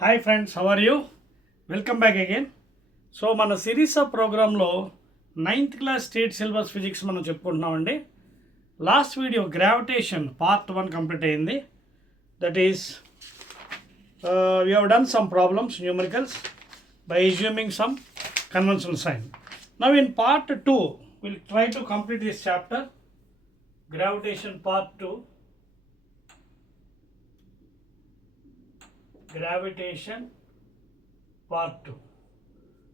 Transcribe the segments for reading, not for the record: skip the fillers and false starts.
Hi friends, how are you? Welcome back again. So మన series of ప్రోగ్రాంలో 9th class state syllabus physics మనం చెప్పుకుంటున్నామండి. Last video gravitation part 1 complete అయింది. That is we have done some problems numericals by assuming some conventional sign. Now in part 2 will try to complete this chapter gravitation part 2. Gravitation part 2.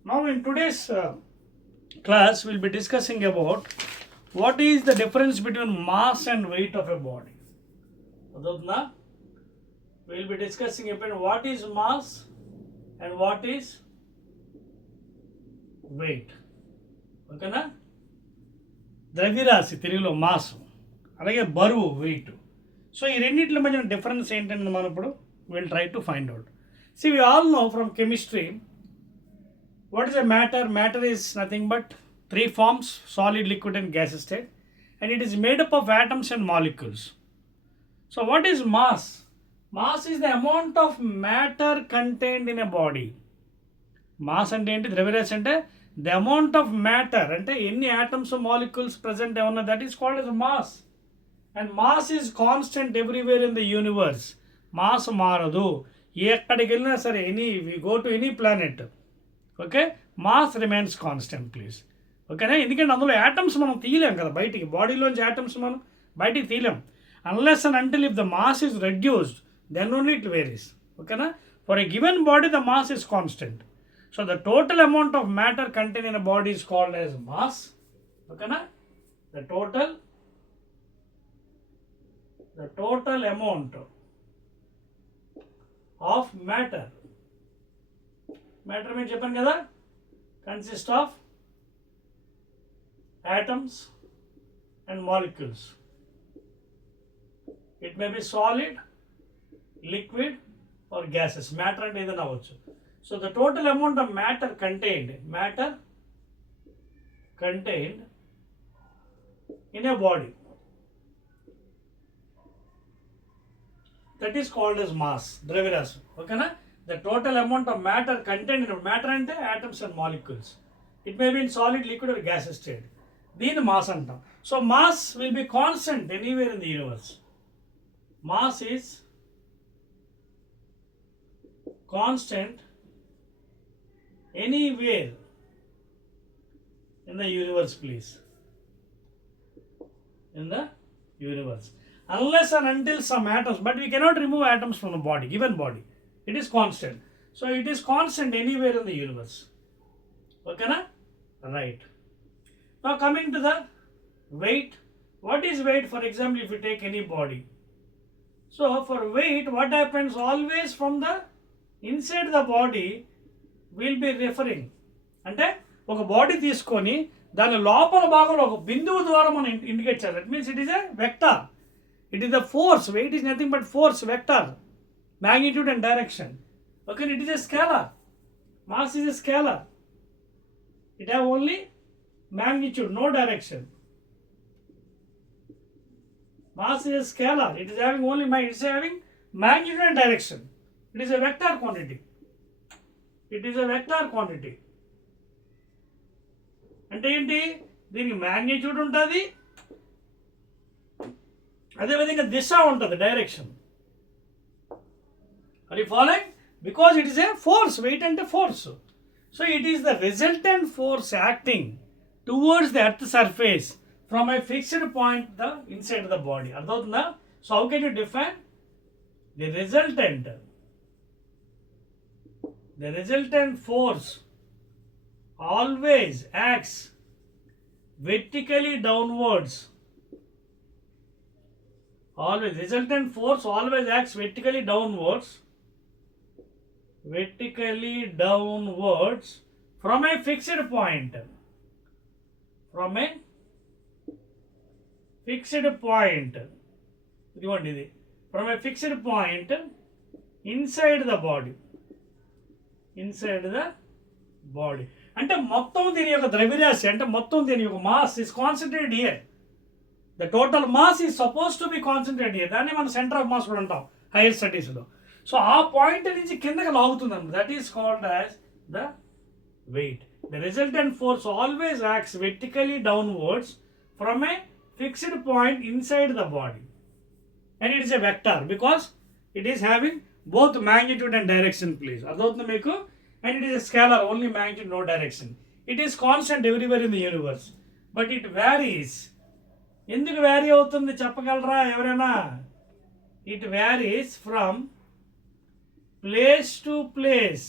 Now in today's class we'll be discussing about what is the difference between mass and weight of a body. Adotna we'll be discussing about what is mass and what is weight. Okay na? ద్రవ్యరాశి తెలుగులో mass, అలాగే బరువు wait. So ఈ రెండింటి మధ్య difference ఏంటంటే మనం ఇప్పుడు we'll try to find out. See, we all know from chemistry what is a matter. Matter is nothing but three forms: solid, liquid and gas state, and it is made up of atoms and molecules. So what is mass? Mass is the amount of matter contained in a body. Mass అంటే ఏంటి? ద్రవ్యరాశి అంటే the amount of matter అంటే ఎన్ని atoms molecules present ఏమన్నా, that is called as mass. And mass is constant everywhere in the universe. Mass మారదు, ఎక్కడికి వెళ్ళినా సరే, we go to any planet, okay, mass remains constant please, ఓకేనా? ఎందుకంటే అందులో యాటమ్స్ మనం తీయలేం కదా బయటికి, బాడీలోంచి యాటమ్స్ మనం బయటికి తీయలేం. Unless and until if the mass is reduced then only it varies, ఓకేనా? For a given body the mass is constant. So the total amount of matter contain in a body is called as mass, ఓకేనా? The total amount of matter means చెప్పాను కదా, consist of atoms and molecules. It may be solid, liquid or gases. Matter అంటే ఏదైనా అవ్వచ్చు. So the total amount of matter contained in a body, that is called as mass, ద్రవ్యరాశి, ఓకేనా? The total amount of matter contained in matter అంటే atoms and molecules. It may be in solid, liquid or gas state. దీన్ని mass అంటాం. So mass will be constant anywhere in the universe. Mass is constant anywhere in the universe, please. In the universe. Unless and until some atoms, but we cannot remove atoms from the body, given body. It is constant. So it is constant anywhere in the universe. Okay na? Right. Now coming to the weight. What is weight? For example, if you take any body. So for weight, what happens always from the inside the body will be referring. అంటే ఒక body తీసుకొని దాని లోపల భాగంలో ఒక బిందువు ద్వారా మనం ఇండికేట్ చేయాలి. That means it is a vector. It is the force. Weight is nothing but force, vector, magnitude and direction. Okay, it is a scalar. Mass is a scalar. It have only magnitude, no direction. Mass is a scalar. It is having only magnitude and direction. It is a vector quantity. అంటే ఏంటి? దీనికి magnitude ఉంటుంది, అదేవిధంగా దిశ ఉంటుంది, direction. Are you following? Because it is a force. Weight అంటే force. So it is the resultant force acting towards the earth surface from a fixed point the inside the body. అర్థమవుతుందా? So how can you define the resultant force always acts vertically downwards. Resultant force always acts vertically downwards from a fixed point. ఇది from a fixed point inside the body. అంటే మొత్తం దీని యొక్క ద్రవ్యరాశి, అంటే మొత్తం దీని యొక్క mass is concentrated here. The total mass is supposed to be concentrated here. దాన్ని మనం సెంటర్ ఆఫ్ మాస్ కూడా అంటాం హైయర్ స్టడీస్లో. సో ఆ పాయింట్ నుంచి కిందకి లాగుతుంది అనమాట. That is called as the weight. The resultant force always acts vertically downwards from a fixed point inside the body, and it is a vector because it is having both magnitude and direction, please. Adotna meku, and it is a scalar, only magnitude, no direction. It is constant everywhere in the universe, but it varies. Enduku vary avutundi cheppagalra evaraina? It varies from place to place.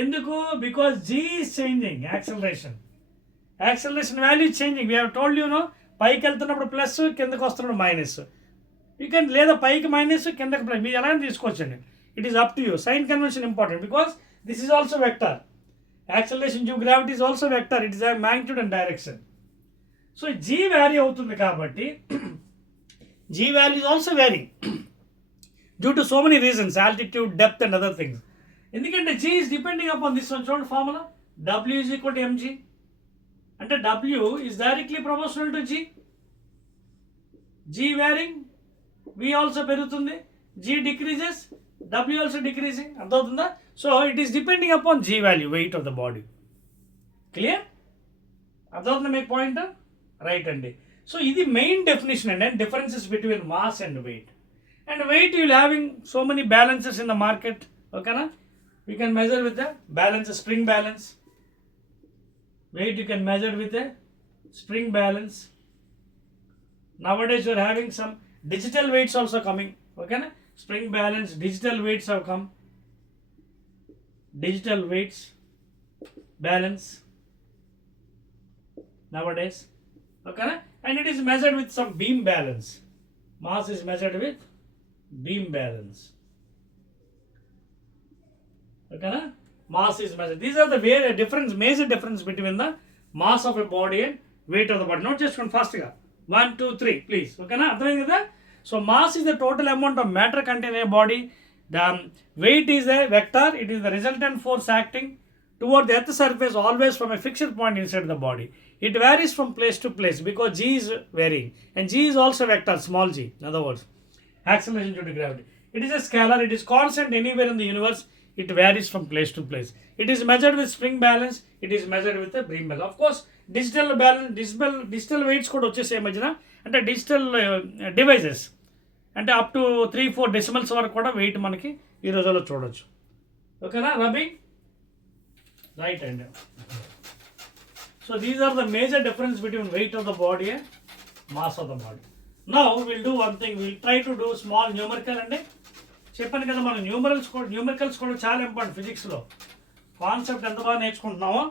ఎందుకు? Because g is changing, acceleration value changing. We have told you know, పైకి వెళ్తున్నప్పుడు plus, కిందకి వస్తున్నప్పుడు minus. You can, లేదా పైకి minus కిందకి plus, మీరు ఎలా తీసుకోవచ్చండి. It is up to you. Sign convention important because this is also vector. Acceleration due gravity is also vector. It is a magnitude and direction. So g vary అవుతుంది కాబట్టి g value is also vary due to so many reasons, altitude, depth and other things. ఎందుకంటే g is depending upon this one. చూడండి formula, w is equal to mg. అంటే w is directly proportional to g varying, v also పెరుగుతుంది, g decreases, w also decreasing. అర్థమవుతుందా? So it is depending upon g value, weight of the body. Clear? అర్థమవుతుందా మీకు point? Right అండి. So ఇది main definition అండి, and differences between mass and weight. And weight you having so many balances in the market. ఓకేనా? We can measure with the balance, spring balance. Weight you can measure with a spring balance. Nowadays you are having some digital weights also coming. Okay na? Spring balance, digital weights have come. Digital weights balance nowadays. Okay na? And it is measured with some beam balance. Mass is measured with beam balance. Okay, mass is measured. These are the very difference, major difference between the mass of a body and weight of the body. Not just one fast ga. 1, 2, 3, please. Okay, na? So mass is the total amount of matter contained in a body. The weight is a vector. It is the resultant force acting toward the earth surface always from a fixed point inside the body. It varies from place to place because g is varying, and g is also vector, small g. In other words, acceleration due to gravity. It is a scalar. It is constant anywhere in the universe. It varies from place to place. It is measured with spring balance. It is measured with a beam balance. Of course, digital balance, digital weights కూడా వచ్చేసే మధ్యన, అంటే digital devices, అంటే up to 3-4 decimals వరకు కూడా weight మనకి ఈ రోజుల్లో చూడొచ్చు. ఓకేనా రబీ? రైట్ అండి. So these are the major difference between weight of the body and mass of the body. Now will do one thing, will try to do small numerical అండి. చెప్పాను కదా, మనం న్యూమరికల్స్ కూడా చాలా ఇంపార్టెంట్. ఫిజిక్స్లో కాన్సెప్ట్ ఎంత బాగా నేర్చుకుంటున్నామో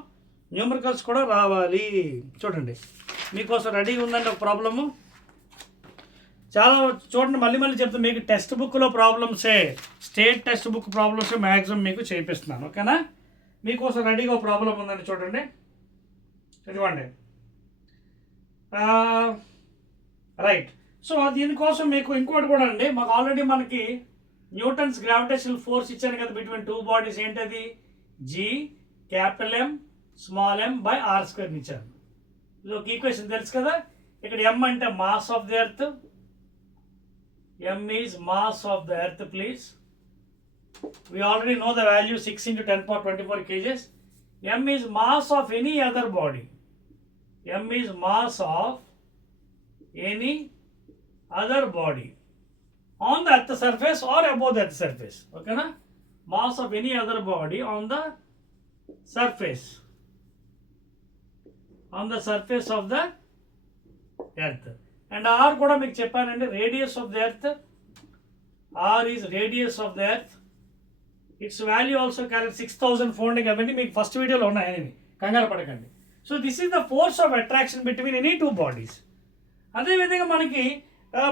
న్యూమరికల్స్ కూడా రావాలి. చూడండి, మీకోసం రెడీగా ఉందండి ఒక ప్రాబ్లము. చాలా చూడండి, మళ్ళీ చెప్తాను, మీకు టెక్స్ట్ బుక్లో ప్రాబ్లమ్సే, state text book problems maximum మీకు చేపిస్తున్నాను. ఓకేనా? మీకోసం రెడీగా ఒక ప్రాబ్లం ఉందండి, చూడండి. ఇదిగోండి. రైట్. సో దీనికోసం మీకు ఇంకోటి కూడా అండి, మాకు ఆల్రెడీ మనకి న్యూటన్స్ గ్రావిటేషనల్ ఫోర్స్ ఇచ్చాను కదా బిట్వీన్ టూ బాడీస్. ఏంటది? G capital M small M by R square ఇచ్చాను. ఇది ఒక ఈక్వేషన్ తెలుసు కదా. ఇక్కడ ఎం అంటే mass of the earth, M is mass of the earth please. We already know the value 6 into 10 power 24 kgs. M is mass of any other body. M is mass of any other body on the earth surface or above the earth surface. Okay na? Mass of any other body on the surface. On the surface of the earth. And R kuda meeku cheppanandi, radius of the earth. R is radius of the earth. Its value also calculated 6,400 అవన్నీ మీకు first వీడియోలో ఉన్నాయని కంగారు పడకండి. So this is the force of attraction between any two bodies. అదేవిధంగా మనకి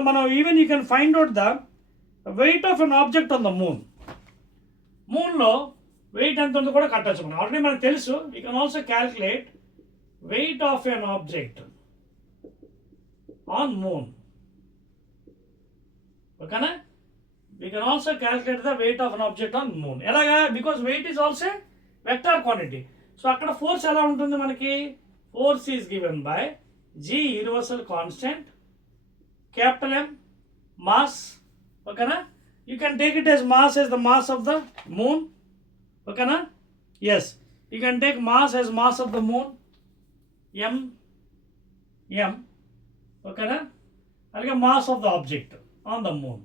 మనం even you can find out the weight of an object on the moon. మూన్లో వెయిట్ ఎంత ఉందో కూడా కట్టచ్చు మనం. ఆల్రెడీ మనకు తెలుసు. You can also calculate weight of an object on moon. ఓకేనా? We can also calculate the weight of an object on moon. Elaga? Because weight is also vector quantity. So akkada force ela untundi manaki? Force is given by G universal constant, capital M mass, okay na, You can take it as the mass of the moon. Okay na? Yes, you can take mass as mass of the moon, m. Okay na? అలాగే mass of the object on the moon.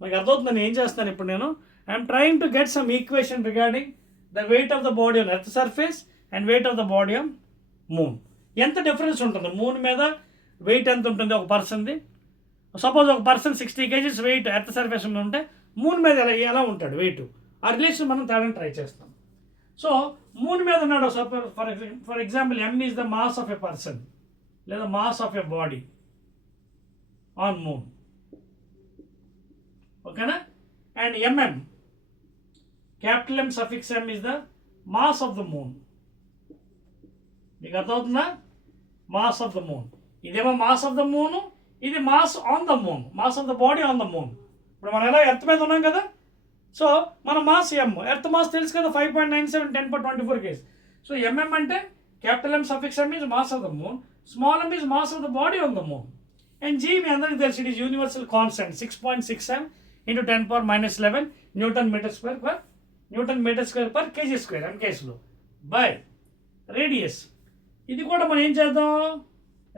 మీకు అర్థమవుతుంది నేను ఏం చేస్తాను ఇప్పుడు నేను I'm trying to get some equation regarding the weight of the body on earth surface and weight of the body on moon. ఎంత difference ఉంటుంది మూన్ మీద వెయిట్ ఎంత ఉంటుంది ఒక పర్సన్ది? సపోజ్ ఒక person 60 kgs weight earth surface మీద ఉంటే మూన్ మీద ఎలా ఉంటాడు వెయిట్? ఆ రిలేషన్ మనం తేడానికి ట్రై చేస్తాం. సో మూన్ మీద ఉన్నాడు for example m is the mass of a person లేదా mass of a body on moon. Okay na? And mm, capital M suffix m is the mass of the moon. మీకు అర్థమవుతుందా? Mass of the moon. ఇదేమో mass of the moon, ఇది mass on the moon, mass of the body on the moon. ఇప్పుడు మనం ఎలా earth మీద ఉన్నాం కదా, సో మన మాస్ m, ఎర్త్ మాస్ తెలుసు కదా 5.97 10^24 kg. సో mm అంటే capital M suffix m is mass of the moon, small m is mass of the body on the moon. And g మీ అందరికీ తెలుసు, it is universal constant 6.67 × 10⁻11 newton meter square per kg square అని కేసులో by radius. ఇది కూడా మనం ఏం చేద్దాం,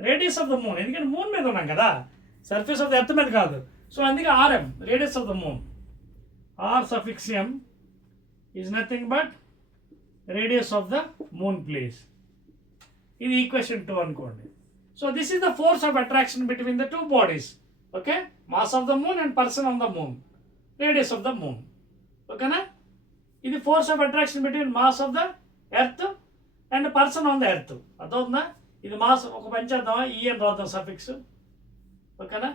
రేడియస్ ఆఫ్ ద మూన్, ఎందుకంటే మూన్ మీద ఉన్నాం కదా, సర్ఫేస్ ఆఫ్ ద ఎర్త్ మీద కాదు. సో అందుకే rm, radius of the moon, r suffix m is nothing but radius of the moon place. ఇది ఈక్వేషన్ 2 అనుకోండి. So this is the force of attraction between the two bodies. Okay, mass of the moon and person on the moon, radius of the moon. Okay na? This is force of attraction between mass of the earth and person on the earth. అర్థమవుతుందా? ఇది mass ఒక పంచేద్దామా, e అని రాద్దాం suffix. ఓకేనా?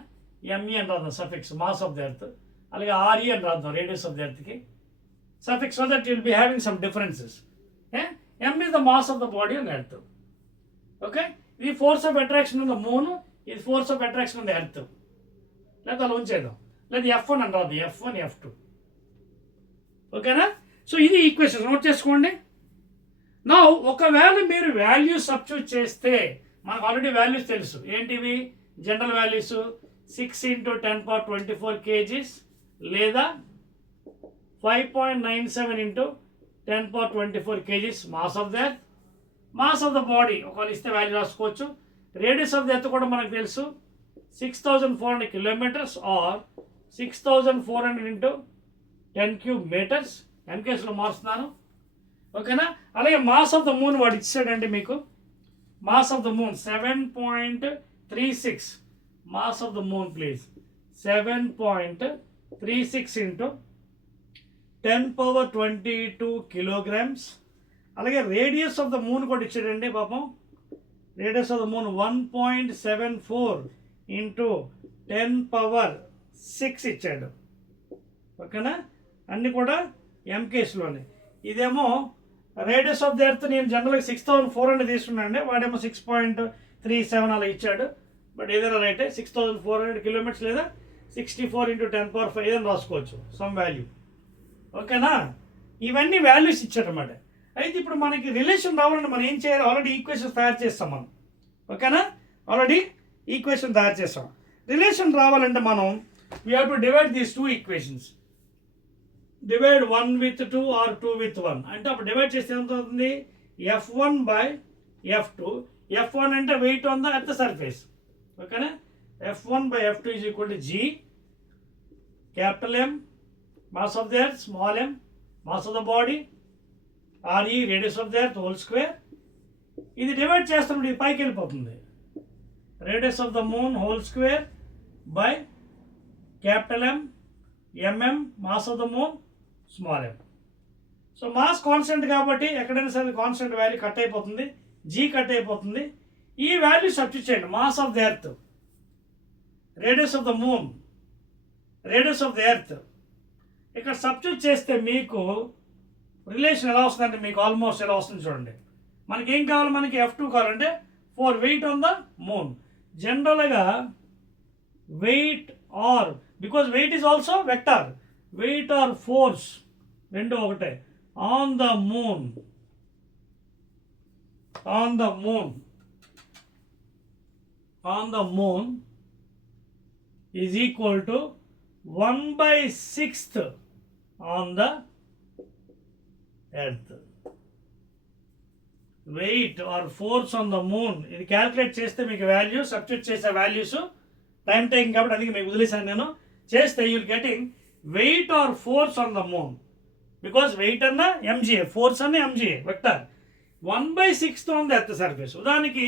me అని రాద్దాం suffix mass of the earth, అలాగే re అని రాద్దాం రేడియస్ ఆఫ్ ద ఎర్త్కి suffix, so that you will be having some differences. m is the mass of the body on earth. Okay, ఇది force of attraction on the moon, ఇది force of attraction on the earth. లేదా అలా ఉంచేద్దాం, లేదా F1 అని రాదు, F1 F2. ఓకేనా? So ఇది equation note చేసుకోండి. నా ఒకవేళ మీరు వాల్యూస్ సబ్స్టిట్యూట్ చేస్తే మనకు ఆల్రెడీ వాల్యూస్ తెలుసు. ఏంటివి? జనరల్ వాల్యూస్ 6 × 10⁻24 kgs లేదా 5.97 × 10⁻24 kgs mass of the earth. Mass of the body ఒకవేళ ఇస్తే వాల్యూ రాసుకోవచ్చు. రేడియస్ ఆఫ్ ద ఎర్త్ కూడా మనకు తెలుసు 6400 kilometers ఆర్ 6400 × 10³ meters. ఎంకేస్లో మారుస్తున్నాను. ఓకేనా? అలాగే మాస్ ఆఫ్ ద మూన్ వాడు ఇచ్చాడండి మీకు. Mass of the moon 7.36, mass of the moon please 7.36 × 10⁻22 kilograms. అలాగే రేడియస్ ఆఫ్ ద మూన్ కూడా ఇచ్చాడండి పాపం. రేడియస్ ఆఫ్ ద మూన్ 1.74 × 10⁻6 ఇచ్చాడు. ఓకేనా? అన్నీ కూడా ఎంకేస్లోనే. ఇదేమో రేడియస్ ఆఫ్ ద ఎర్త్ నేను జనరల్గా 6400 తీసుకున్నాను, వాడేమో 6.37 అలా ఇచ్చాడు. బట్ ఏదైనా రైటే 6400 kilometers లేదా 64 × 10⁻5 ఏదైనా రాసుకోవచ్చు, సమ్ వాల్యూ. ఓకేనా? ఇవన్నీ వాల్యూస్ ఇచ్చాడన్నమాట. అయితే ఇప్పుడు మనకి రిలేషన్ రావాలంటే మనం ఏం చేయాలి? ఆల్రెడీ ఈక్వేషన్ తయారు చేస్తాం మనం. ఓకేనా? ఆల్రెడీ ఈక్వేషన్ తయారు చేస్తాం. రిలేషన్ రావాలంటే మనం we have to divide these 2 equations. Divide 1 with 2 or 2 with 1 అంటే అప్పుడు డివైడ్ చేస్తే ఎంత అవుతుంది? F1 by F2. F1 అంటే weight on the earth surface. ఓకేనా? F1 by F2 is equal to G, capital M, mass of the earth, small m, mass of the body, RE, radius of the earth, whole square. ఇది divide చేస్తున్నప్పుడు ఇది పైకి వెళ్ళిపోతుంది. Radius of the moon whole square by capital M, mm, mass of the moon, small m. So mass constant కాబట్టి ఎక్కడైనా సరే constant value cut అయిపోతుంది, G cut అయిపోతుంది. ఈ వాల్యూ సబ్స్టిట్యూట్ చేయండి. Mass of the earth, radius of the moon, radius of the earth ఇక్కడ substitute చేస్తే మీకు రిలేషన్ ఎలా వస్తుందంటే మీకు ఆల్మోస్ట్ ఎలా వస్తుంది చూడండి. మనకి ఏం కావాలి? మనకి F2 కావాలంటే for weight on the moon. జనరల్గా weight or because weight is also vector, weight or force రెండు ఒకటే. On the moon, on the moon, on the moon is equal to 1/6 on the earth. Weight or force on the moon, ఇది calculate చేస్తే మీకు value substitute చేసే values time taking కాబట్టి అందుకే మీకు వదిలేసాను నేను. చేస్తే you'll getting weight or force on the moon, because wait అన్న ఎంజిఏ, ఫోర్స్ అన్న ఎంజిఏ vector. 1/6 on the earth surface. ఉదాహరణకి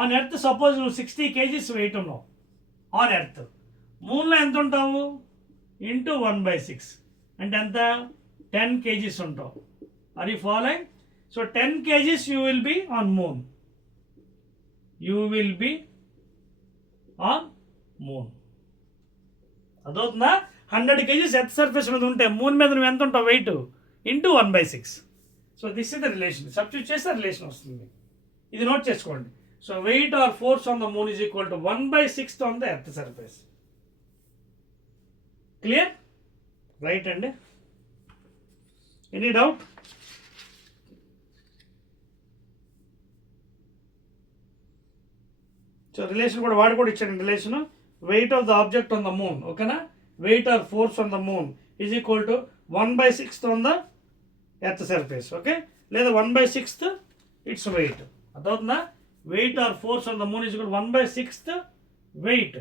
ఆన్ ఎర్త్ సపోజ్ నువ్వు 60 kgs వెయిట్ ఉన్నావు ఆన్ ఎర్త్, మూన్లో ఎంత ఉంటావు ఇంటూ 1/6 అంటే ఎంత 10 kgs ఉంటావు. Are you following? So 10 kgs you will be on moon. You will be on moon. అదవుతుందా? 100 kgs ఎర్త్ సర్ఫేస్ మీద ఉంటే మూన్ మీద నువ్వు ఎంత ఉంటావు weight into 1/6. So this is the relation. Substitute చేస్తే రిలేషన్ వస్తుంది. ఇది నోట్ చేసుకోండి. So weight or force on the moon is equal to 1/6 on the earth surface. Clear? Right అండి. Any doubt? సో రిలేషన్ కూడా వాడు కూడా ఇచ్చాడు relation. Weight of the object on the moon, ఓకేనా? Weight or force on the moon is equal to 1/6 on the earth surface, okay? లేదా 1/6 it's weight. అర్థవుతుందా? Weight or force on the moon is equal 1/6 weight,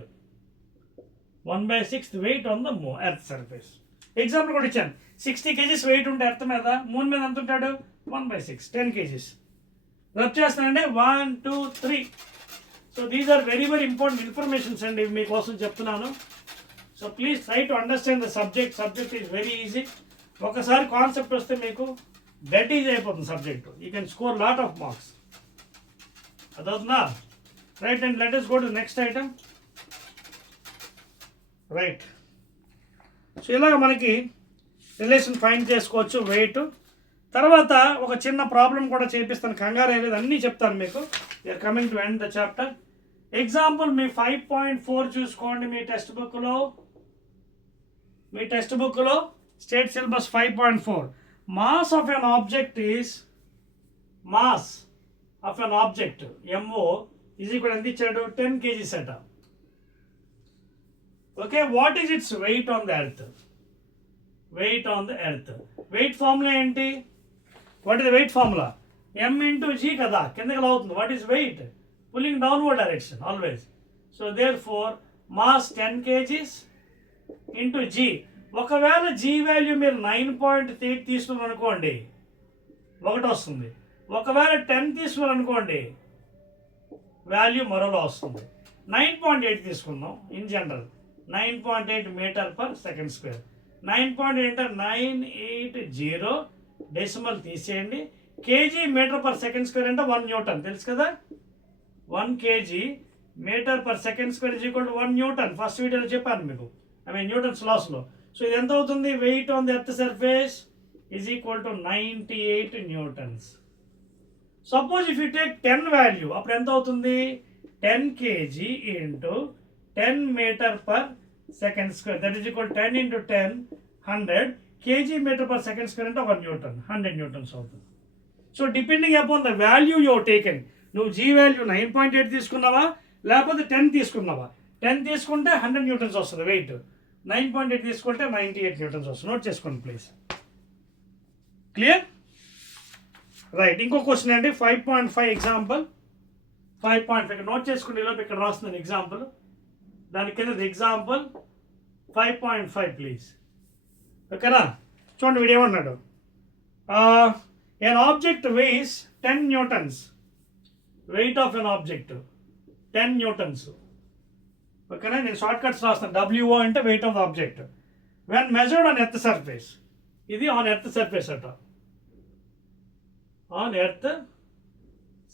1/6 weight on the earth surface. Example కూడా ఇచ్చాను. 60 kgs weight ఉంటే earth మీద, moon మీద ఎంత ఉంటాడు 1/6, 10 kgs. Rub చేస్తానండి 1 2 3. So these are very very important informations అండి, మీకోసం చెప్తున్నాను. So please try to understand the subject. Subject is very easy. ఒకసారి కాన్సెప్ట్ వస్తే మీకు డెట్ ఈజీ అయిపోతుంది subject. You can score lot of marks. అదవుతుందా? Right. And let us go to next item. Right. So ఇలాగ మనకి relation find చేసుకోవచ్చు wait. తర్వాత ఒక చిన్న ప్రాబ్లం కూడా చేపిస్తాను, కంగారు లేదు, అన్నీ చెప్తాను మీకు. You're coming to end the chapter. Example మీ 5.4 చూసుకోండి మీ టెక్స్ట్ బుక్లో state syllabus 5.4. Mass of an object is, mass of an object M O is equal ఎంత ఇచ్చాడు 10 kgs అట. Okay, what is its weight on the earth? Weight on the earth. Weight formula ఏంటి? What is the weight formula? m into g కదా, కిందకి అవుతుంది. What is weight? Pulling downward direction always. So therefore mass 10 kgs into g. ఒకవేళ g value మీరు 9.8 తీసుకున్నారు అనుకోండి, ఒకటి వస్తుంది. ఒకవేళ 10 తీసుకున్నారు అనుకోండి, వాల్యూ మరోలా వస్తుంది. 9.8 తీసుకున్నాం in general, 9.8 metre per second square. 9.8 అంటే 980, డెసిమల్ తీసేయండి. Kg meter per second square అంటే 1 న్యూటన్, తెలుసు కదా? 1 kg meter per second square is equal to 1 newton. First వీడియోలో చెప్పాను మీకు, న్యూటన్స్ లాస్లో. సో ఇది ఎంత అవుతుంది? Weight on the earth surface is equal to 98 newtons. Suppose if you take 10 value, అప్పుడు ఎంత అవుతుంది? 10 kg into 10 metre per second square, that is equal 10 into 10 100 kg meter per second square అంటే 1 newton, 100 newtons అవుతుంది. So depending upon the value you taken, నువ్వు g value 9.8 తీసుకున్నావా లేకపోతే 10 తీసుకున్నావా? 10 తీసుకుంటే 100 న్యూటన్స్ వస్తుంది వెయిట్, 9.8 తీసుకుంటే 98 న్యూటన్స్ వస్తుంది. నోట్ చేసుకోండి ప్లీజ్. క్లియర్? రైట్. ఇంకో క్వశ్చన్ అండి 5.5 ఎగ్జాంపుల్. 5.5 నోట్ చేసుకోండి, ఈలోపు ఇక్కడ రాస్తున్నాను ఎగ్జాంపుల్. దాని కింద ఎగ్జాంపుల్ 5.5 ప్లీజ్. ఓకేనా? చూడండి వీడు ఏమన్నాడు. an object weighs 10 newtons. Weight of an object 10 newtons. ఓకేనా? నేను షార్ట్ కట్స్ రాస్తాను. WO అంటే weight of the object when measured on earth surface. ఇది ఆన్ ఎర్త్ సర్ఫేస్ అట, on earth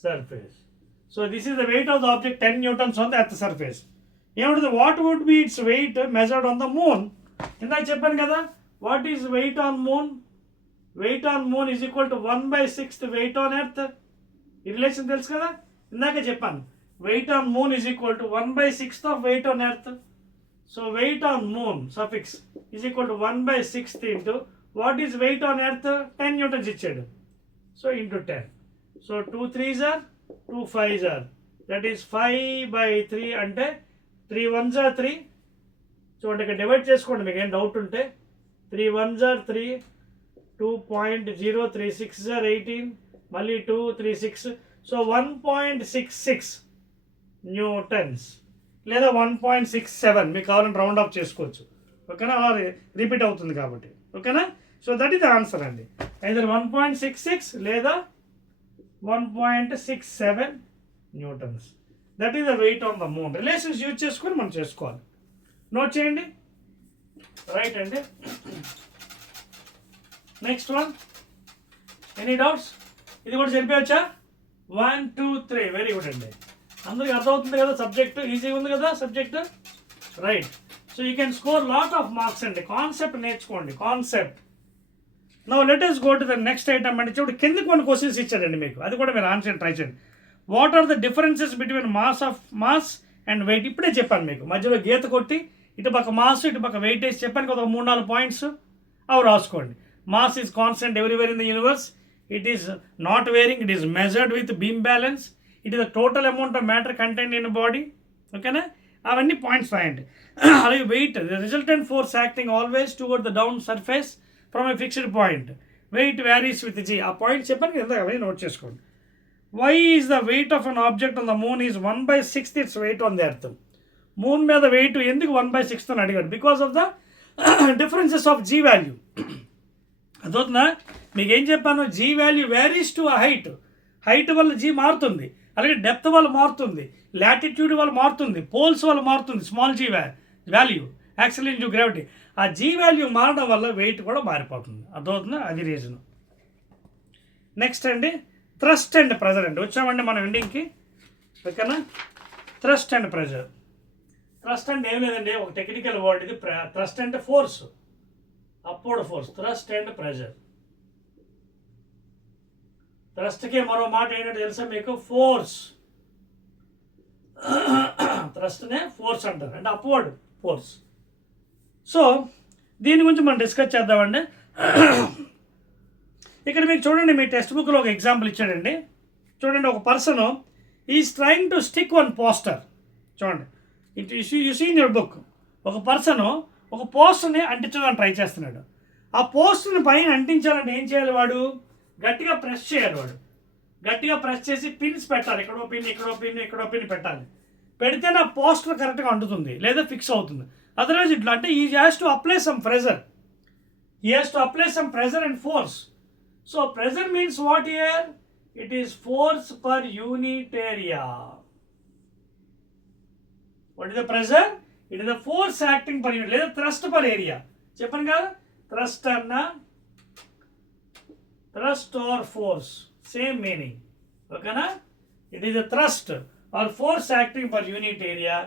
surface. So this is the weight of the object 10 newtons on the earth surface. ఏమంటుంది? What would be its weight measured on the moon? ఇందాక చెప్పాను కదా, what is weight on moon? Weight on moon is equal to 1/6 weight on earth. ఈ relation తెలుసు కదా, ఇందాక చెప్పాను. Weight on moon is equal to 1/6 of weight on earth. So weight on moon suffix is equal to 1/6 into what is weight on earth? 10 newtons ఇచ్చాడు. So into 10. So 2 3s are 2 5s are, that is 5/3 అంటే 3 1s are 3. చూడండి ఇక్కడ divide చేసుకోండి మీకు ఏం doubt ఉంటే. 3 1s are 3, 2.036 are 18, మళ్ళీ 2 3 6, so 1.66 Newton's లేదా 1.67 మీకు కావాలని రౌండ్ ఆఫ్ చేసుకోవచ్చు. ఓకేనా, అలా రిపీట్ అవుతుంది కాబట్టి. ఓకేనా, so that is the answer అండి. ఐదర్ 1.66 లేదా 1.67 newtons. That is the weight on the moon. Relations use చేసుకొని మనం చేసుకోవాలి. నోట్ చేయండి. రైట్ అండి. Next one, any doubts? ఇది కూడా చెప్పవచ్చా? 1 2 3. వెరీ గుడ్ అండి. అందరికి అర్థమవుతుంది కదా సబ్జెక్ట్? ఈజీగా ఉంది కదా subject? Right. So you can score lot of marks అండి. కాన్సెప్ట్ నేర్చుకోండి, concept. Now let us go to the next item అంటే చూడు, కింద కొన్ని క్వశ్చన్స్ ఇచ్చారండి మీకు, అది కూడా మీరు ఆన్సర్ ట్రై చేయండి. What are the differences between mass and weight? ఇప్పుడే చెప్పాను మీకు, మధ్యలో గీత కొట్టి ఇటు పక్క మాస్ ఇటు పక్క వెయిట్ వేసి చెప్పాను కదా, 3-4 పాయింట్స్ అవి రాసుకోండి. Mass is constant everywhere in the universe. It is not varying. It is measured with beam balance. It is the total amount of matter content in body. ఓకేనా, అవన్నీ పాయింట్స్ రాయండి. అలాగే weight, the resultant force acting always toward the down surface from a fixed point. Weight varies with g. ఆ point చెప్పాను కదా, అవన్నీ note చేసుకోండి. Why is the weight of an object on the moon is 1/6 it's weight on the earth. Moon మీద weight ఎందుకు 1/6 అని అడిగాడు? Because of the differences of g value. అదవుతుందా? మీకు ఏం చెప్పాను? G value varies to height. Height వల్ల g మారుతుంది, అలాగే డెప్త్ వల్ల మారుతుంది, లాటిట్యూడ్ వల్ల మారుతుంది, పోల్స్ వల్ల మారుతుంది. Small g value acceleration due gravity. ఆ జీ వాల్యూ మారడం వల్ల వెయిట్ కూడా మారిపోతుంది. అర్థమవుతుందా? అది రీజన్. నెక్స్ట్ అండి, థ్రస్ట్ అండ్ ప్రెజర్ అండి. వచ్చామండి మనం ఎండింగ్కి. ఓకేనా, థ్రస్ట్ అండ్ ప్రెజర్. థ్రస్ట్ అంటే ఏం లేదండి, ఒక టెక్నికల్ వర్డ్ ఇది. థ్రస్ట్ అంటే force, upward force. Thrust and pressure. థ్రస్ట్కి మరో మాట ఏంటంటే తెలుసా మీకు? ఫోర్స్. థ్రస్ట్నే ఫోర్స్ అంటారు, అంటే అప్వర్డ్ ఫోర్స్. సో దీని గురించి మనం డిస్కస్ చేద్దామండి. ఇక్కడ మీకు చూడండి, మీ టెక్స్ట్ బుక్లో ఒక ఎగ్జాంపుల్ ఇచ్చాడండి. చూడండి, ఒక person is trying to stick one poster. చూడండి, you see in your book. ఒక పర్సన్ ఒక పోస్టర్ని అంటించడానికి ట్రై చేస్తున్నాడు. ఆ పోస్టర్ని పైన అంటించాలంటే ఏం చేయాలి? వాడు గట్టిగా ప్రెస్ చేయాలి. వాడు గట్టిగా ప్రెస్ చేసి పిన్స్ పెట్టాలి. ఇక్కడో పిన్, ఇక్కడో పిన్, ఇక్కడో పిన్ పెట్టాలి. పెడితే నా పోస్టర్ కరెక్ట్గా అంటుతుంది లేదా ఫిక్స్ అవుతుంది. అదర్వైజ్ ఇట్లా అంటే ఈ has to apply some pressure. He has to apply some pressure and force. So pressure means what here? It is force per unit area. What is the pressure? It is the force acting per unit. లేదా thrust per area. చెప్పండి కదా, thrust అన్నా thrust or force, same meaning. ఓకేనా? It is a thrust or force acting per unit area.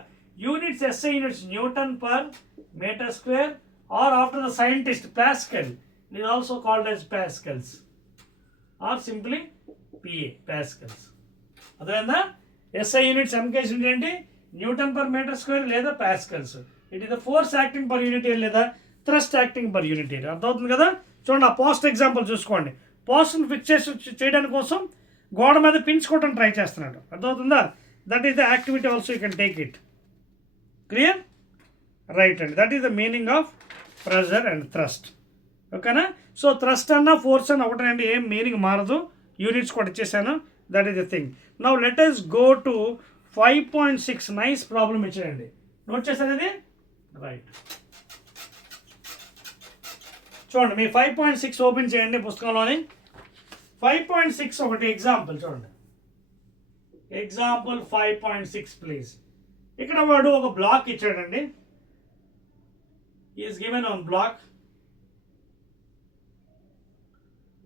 Units SI units Newton per meter square, or after the scientist Pascal. It is also called as Pascals, or simply PA, Pascals. అదేనా? SI units MKs ఏంటి? Newton per metre square లేదా pascals. It is the force acting per unit area లేదా thrust acting per unit area. అర్థమవుతుంది కదా? చూడండి, ఆ post example చూసుకోండి. పోస్ట్ని fix చేయడానికి కోసం గోడ మీద పిన్చుకోవడం ట్రై చేస్తున్నాడు. అర్థమవుతుందా? That is the activity also you can take it. Clear? Right అండి. That is the meaning of pressure and thrust. ఓకేనా? సో థ్రస్ట్ అన్న ఫోర్స్ అన్న ఒకటేనండి, ఏం మీనింగ్ మారదు. యూనిట్స్ కూడా ఇచ్చేసాను. That is the thing. Now let us go to 5.6. Nice problem ఇచ్చారండి. నోట్ చేశారు ఇది? రైట్. చూడండి, మీ 5.6 ఓపెన్ చేయండి పుస్తకంలోని. 5.6 ఒకటి ఎగ్జాంపుల్ చూడండి. Example 5.6 please. ఇక్కడ వాడు ఒక బ్లాక్ ఇచ్చాడండి. Is given on block.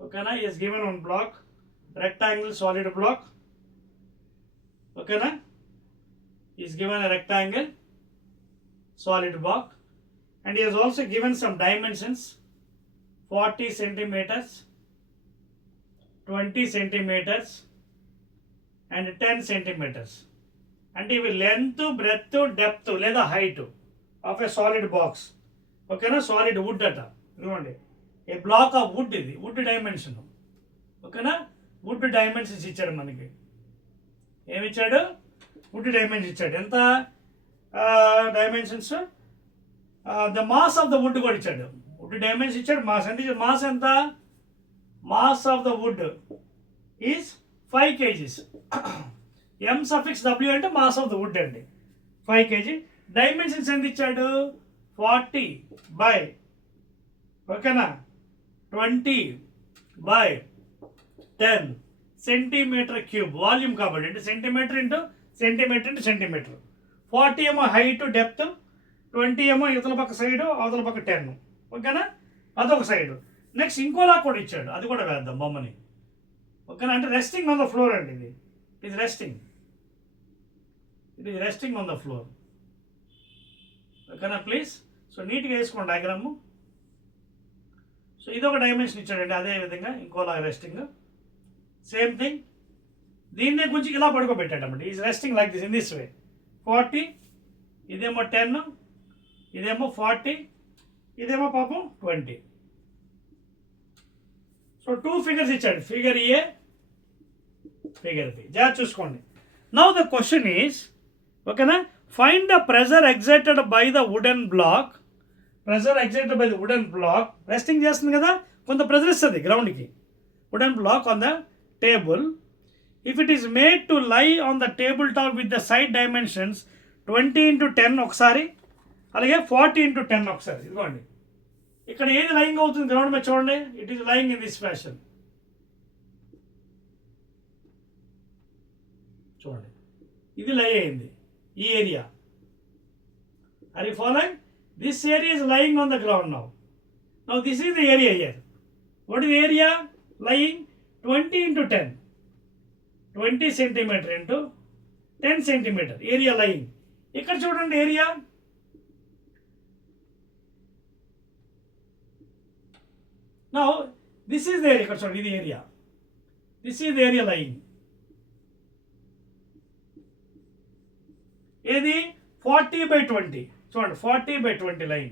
ఓకేనా? Is given on block, rectangle solid block. ఓకేనా? Is given a rectangle solid block, and he has also given some dimensions: 40 centimeters, 20 centimeters, and 10 centimeters. అంటే ఇవి length, breadth, depth లేదా height of a solid box. ఓకేనా? Solid wood అట. ఇవ్వండి, a block of wood. ఇది wood dimension. ఓకేనా? Wood dimensions ఇచ్చాడు మనకి. ఏమిచ్చాడు? వుడ్ డైమెన్షన్ ఇచ్చాడు. ఎంత dimensions? The mass of the wood కూడా ఇచ్చాడు. వుడ్ డైమెన్షన్ ఇచ్చాడు, మాస్ ఎంత ఇచ్చాడు? మాస్ ఎంత? Mass of the wood is 5 kgs. M suffix W అంటే మాస్ ఆఫ్ ద వుడ్ అండి, 5 kg. డైమెన్షన్స్ ఎంత ఇచ్చాడు? 40 by ఓకేనా 20/10 సెంటీమీటర్ క్యూబ్. వాల్యూమ్ కాబట్టి అంటే సెంటీమీటర్ ఇంటూ సెంటీమీటర్. 40 ఏమో హైట్ డెప్త్, 20 ఏమో ఇవతల పక్క సైడు, అవతల పక్క 10. ఓకేనా, అదొక సైడు. నెక్స్ట్ ఇంకోలా కూడా ఇచ్చాడు, అది కూడా వేద్దాం బొమ్మని. ఓకేనా, అంటే రెస్టింగ్ ఆన్ ద ఫ్లోర్ అండి. ఇది it is resting on the floor. ఓకేనా ప్లీజ్. సో నీట్గా వేసుకోండి డయాగ్రాము. సో ఇదొక డైమెన్షన్ ఇచ్చాడండి, అదే విధంగా ఇంకోలా రెస్టింగ్. సేమ్ థింగ్, దీన్నే కొంచెం ఇలా పడుకోబెట్టాడన్నమాట. Is resting like this, in this way. 40, ఇదేమో 10, ఇదేమో 40, ఇదేమో పాపం 20. సో 2 ఫిగర్స్ ఇచ్చాడు, ఫిగర్ ఏ, ఫిగర్ బి. జాగ్రత్త చూసుకోండి. నౌ ద క్వశ్చన్ ఈజ్, ఓకేనా, find the pressure exerted by the wooden block. Resting చేస్తుంది కదా, కొంత ప్రెజర్ ఇస్తుంది గ్రౌండ్కి. Wooden block on the table. If it is made to lie on the table top with the side dimensions 20x10 ఒకసారి, అలాగే 40x10 ఒకసారి. ఇదిగోండి, ఇక్కడ ఏది లయింగ్ అవుతుంది గ్రౌండ్ మీద చూడండి. It is lying in this fashion. చూడండి, ఇది లై అయింది ఈ area. Are you following? This area is lying on the ground now. Now this is the area here. What is the area lying? 20x10. 20 centimeter into 10 centimeter. Area lying. ఇక్కడ చూడండి area. Now this is the area. ఇక్కడ చూడండి, ఇది area. This is the area lying. ఏది? 40/20. చూడండి, 40/20 line.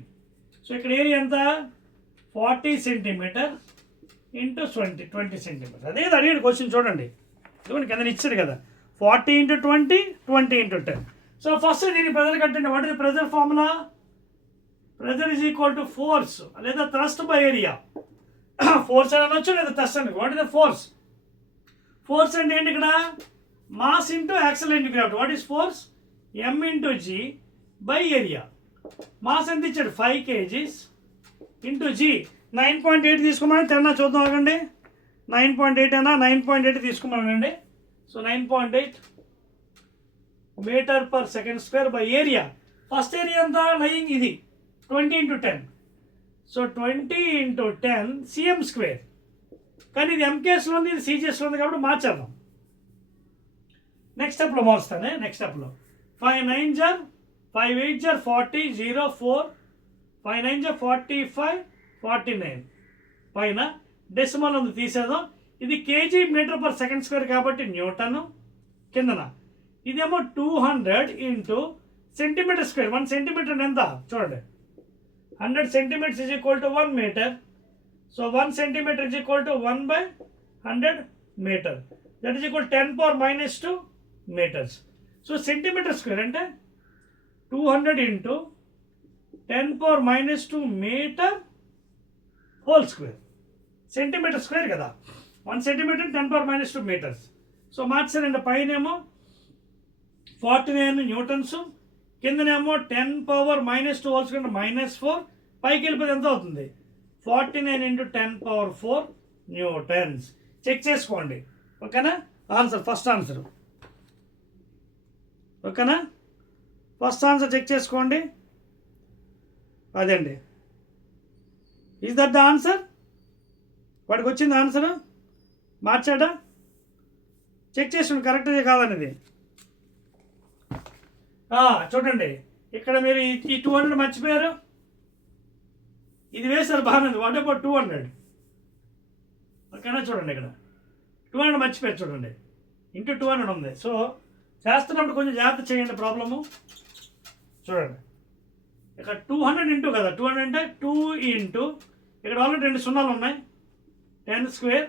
So ఇక్కడ area ఎంత? 40 centimetre into 20 centimetre. అదే అడిగాడు క్వశ్చన్. చూడండి, చూడండి కింద ఇచ్చాడు కదా, 40x20, 20x10. సో ఫస్ట్ దీన్ని ప్రెజర్ కట్టండి. What is the pressure formula? Pressure is equal to force లేదా థ్రస్ట్ బై ఏరియా. ఫోర్స్ అని అనొచ్చు లేదా థ్రస్ట్ అని. What is the force? Force అంటే ఏంటి ఇక్కడ? Mass into accelerating gravity. What is force? m into g by area. Mass ఎంత ఇచ్చాడు? 5 kgs ఇంటూ జీ. 9.8 తీసుకోమని 10 చూద్దాం. ఆగండి, 9.8 అన్నా 9.8 తీసుకోమనండి. So 9.8 metre per second square by area. First area ఎంత లయింగ్? ఇది 20x10. So 20x10 cm square. కానీ ఇది ఎంకేస్లో ఉంది, ఇది సీజీఎస్లో ఉంది కాబట్టి మార్చేద్దాం. నెక్స్ట్ స్టెప్లో మారుస్తానే. నెక్స్ట్ స్టెప్లో 5 9 jar 5 8 jar 40 0 4 5 9 jar 45 49 పైన డెసిమల్ ఉంది తీసేద్దాం. ఇది kg meter per second square కాబట్టి న్యూటన్. కిందన ఇదేమో 200 ఇంటూ సెంటీమీటర్ స్క్వేర్. 1 సెంటీమీటర్ ఎంత చూడండి, 100 centimetres is equal to 1 metre. So 1 centimetre is equal to 1/100 metre. That is equal 10⁻⁻2 metres. So centimetre square అంటే 200 into 10⁻⁻2 metre whole square. Centimetre square కదా, 1 centimetre 10⁻⁻2 metres. So మార్చారండి. పైనేమో 49 newtons, కిందనేమో 10⁻⁻2 whole square -4. పైకి వెళ్ళిపోతే ఎంత అవుతుంది? 49 ఇంటూ 10⁻4 న్యూటన్స్. చెక్ చేసుకోండి. ఓకేనా? Answer, first answer. ఓకేనా? ఫస్ట్ ఆన్సర్ చెక్ చేసుకోండి. అదండి. Is that the answer? వాడికి వచ్చింది ఆన్సర్? మార్చాడా? చెక్ చేసుకోండి కరెక్ట్ కాదనేది. చూడండి, ఇక్కడ మీరు ఈ 200 మర్చిపోయారు. ఇది వేసారు బాగానే. What about 200? ఓకేనా? చూడండి, ఇక్కడ 200 మర్చిపోయారు. చూడండి, ఇంటూ 200 ఉంది. సో చేస్తున్నప్పుడు కొంచెం జాగ్రత్త చేయండి ప్రాబ్లము. చూడండి, ఇక్కడ 200 ఇంటూ కదా, 200 అంటే 2 ఇంటూ ఇక్కడ ఆల్రెడీ 2 సున్నాలు ఉన్నాయి, 10 స్క్వేర్.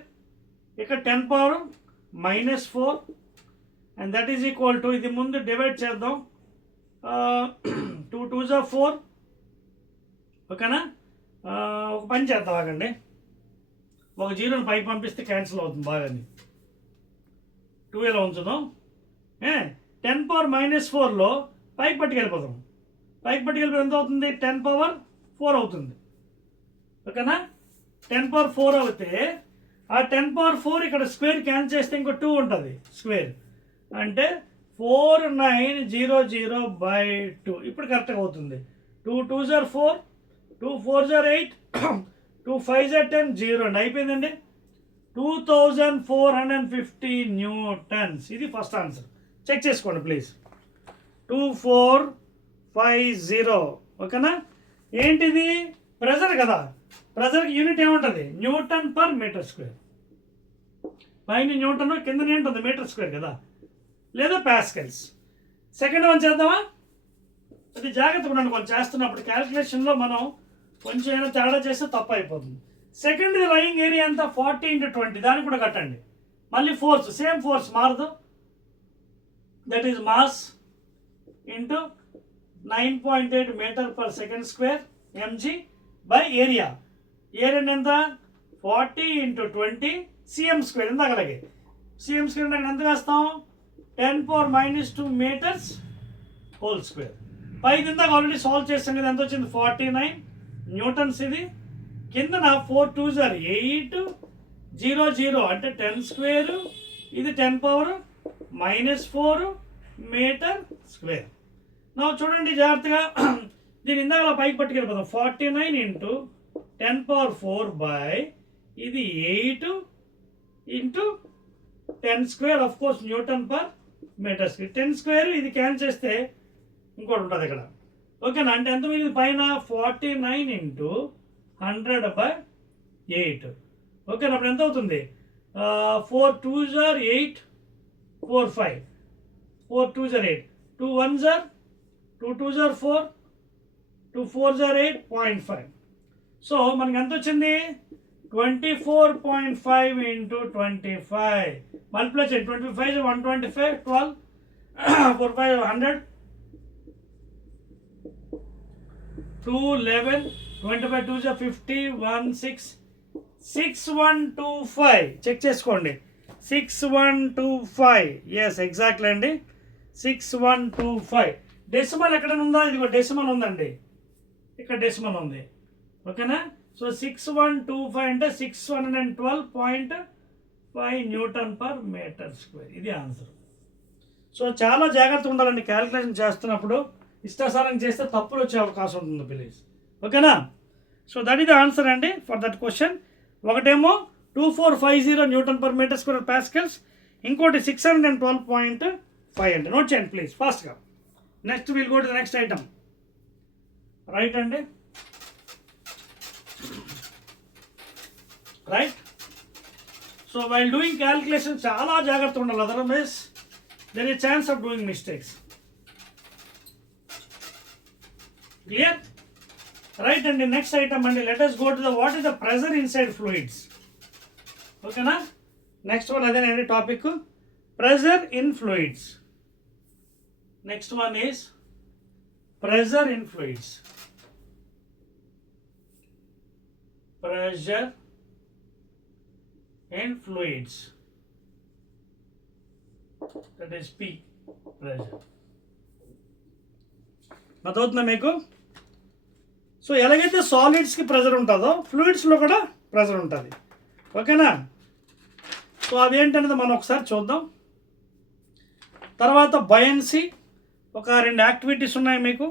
ఇక్కడ 10⁻⁻4 and that is equal to, ఇది ముందు డివైడ్ చేద్దాం. 2 2s are 4, ఓకేనా. ఒక పని చేద్దాం, ఆగండి. ఒక జీరోని పైకి పంపిస్తే క్యాన్సిల్ అవుతుంది బాగా. 2 ఉంచుదాం. 10⁻⁻4లో పైకి పట్టుకెళ్ళిపోతాం. పైకి పట్టుకెళ్ళిపోతే ఎంత అవుతుంది? 10⁻4 అవుతుంది. ఓకేనా. 10⁻4 అవుతే ఆ 10⁻4 ఇక్కడ స్క్వేర్ క్యాన్సిల్ చేస్తే ఇంకో 2 ఉంటుంది స్క్వేర్, అంటే 4900/2. ఇప్పుడు కరెక్ట్గా అవుతుంది. 2 2s are 4, 2 4s are 8, 2 5s are 10, 0 అండి, అయిపోయిందండి. 2450 న్యూటన్స్. ఇది ఫస్ట్ ఆన్సర్. చెక్ చేసుకోండి ప్లీజ్. 2450. ఓకేనా. ఏంటిది? ప్రెజర్ కదా. ప్రెజర్కి యూనిట్ ఏముంటుంది? Nm/m². పైన న్యూటన్, కింద ఏంటుంది? m² కదా, లేదా పాస్కల్స్. సెకండ్ వన్ చేద్దామా? అది జాగ్రత్తగా ఉండండి, కొంచెం చేస్తున్నప్పుడు క్యాలిక్యులేషన్లో మనం కొంచెం ఏమైనా తేడా చేస్తే తప్పు అయిపోతుంది. సెకండ్ లయింగ్ ఏరియా ఎంత? 40 × 20. దానికి కూడా కట్టండి. మళ్ళీ ఫోర్స్, సేమ్ ఫోర్స్ మారదు. That is mass into 9.8 m/s² mg by area. Area ఎంత? 40 × 20 cm². ఇందాక అలాగే cm² అంటే ఎంత వేస్తాం? 10⁻⁻2 మీటర్స్ హోల్ స్క్వేర్. పైకి ఇందాక ఆల్రెడీ సాల్వ్ చేస్తాం కదా, ఎంత వచ్చింది? 49 న్యూటన్స్. ఇది కిందన 4 2s are 8, 0 0 అంటే 10². ఇది 10⁻⁻4 మీటర్². నా చూడండి జాగ్రత్తగా. దీని ఇందాక పైకి పట్టుకెళ్ళిపోతాం. 49 × 10⁻4 ఇది 8 × 10². Of course Nm/m². 10² ఇది క్యాన్సిల్ చేస్తే ఇంకోటి ఉంటుంది ఇక్కడ. ఓకేనా. అంటే ఎంత మిగిలింది పైన? 49 × 100/8. ఓకేనా. అప్పుడు ఎంత అవుతుంది? 4 2s are 8, 4 5, 4 2s are 8, 2 1s are 2 2s are 4, 2 4s are 8, 0.5. So మనకి ఎంత వచ్చింది? 24.5 × 25. మల్టిప్లై చేయండి. 25 is 125, 12 4 5 100, 2 11, 25 2s are 50, 1 6, 6125. చెక్ చేసుకోండి. 6125. ఎస్ ఎగ్జాక్ట్లీ అండి, 6125. డెసిమల్ ఎక్కడైనా ఉందా? ఇదిగో డెసిమల్ ఉందండి, ఇక్కడ డెసిమల్ ఉంది. ఓకేనా. సో 6125 అంటే 612.5 Nm/m². ఇది ఆన్సర్. సో చాలా జాగ్రత్తగా ఉండాలండి క్యాలిక్యులేషన్ చేస్తున్నప్పుడు. ఇష్టాసారం చేస్తే తప్పులు వచ్చే అవకాశం ఉంటుంది ప్లీజ్. ఓకేనా. So that is the answer అండి ఫర్ దట్ క్వశ్చన్. ఒకటేమో 2450 Nm/m² పాస్కల్స్, ఇంకోటి 612.5 అండి. నోట్ చేయండి ప్లీజ్ ఫాస్ట్గా. Next will go to the next item. Right అండి, right. So while doing calculation చాలా జాగ్రత్తగా ఉండాలి, otherwise there is chance of doing mistakes. Clear? Right అండి. నెక్స్ట్ ఐటమ్ అండి, let us go to the what is the pressure inside fluids. ఓకేనా. Next one అదేనండి topic, pressure in fluids. Next one is pressure in fluids. Pressure in fluids, that is P, pressure. అర్థమవుతుందా మీకు? So ఎలాగైతే సాలిడ్స్కి pressure ఉంటుందో ఫ్లూయిడ్స్లో కూడా pressure ఉంటుంది. ఓకేనా. So అదేంటనేది మనం ఒకసారి చూద్దాం. తర్వాత బయన్సీ, ఒక 2 యాక్టివిటీస్ ఉన్నాయి మీకు,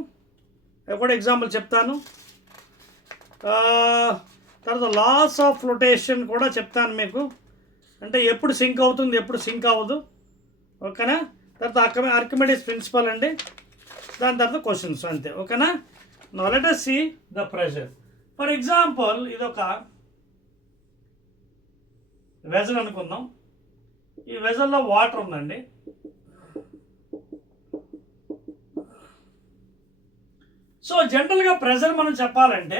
అవి కూడా ఎగ్జాంపుల్ చెప్తాను. తర్వాత లాస్ ఆఫ్ ఫ్లోటేషన్ కూడా చెప్తాను మీకు, అంటే ఎప్పుడు సింక్ అవుతుంది, ఎప్పుడు సింక్ అవ్వదు. ఓకేనా. తర్వాత ఆర్కిమెడిస్ ప్రిన్సిపల్ అండి, దాని తర్వాత క్వశ్చన్స్ అంతే. ఓకేనా. Now let us see the pressure. For example ఇదొక వెజల్ అనుకుందాం. ఈ వెజల్లో వాటర్ ఉందండి. సో జనరల్గా ప్రెజర్ మనం చెప్పాలంటే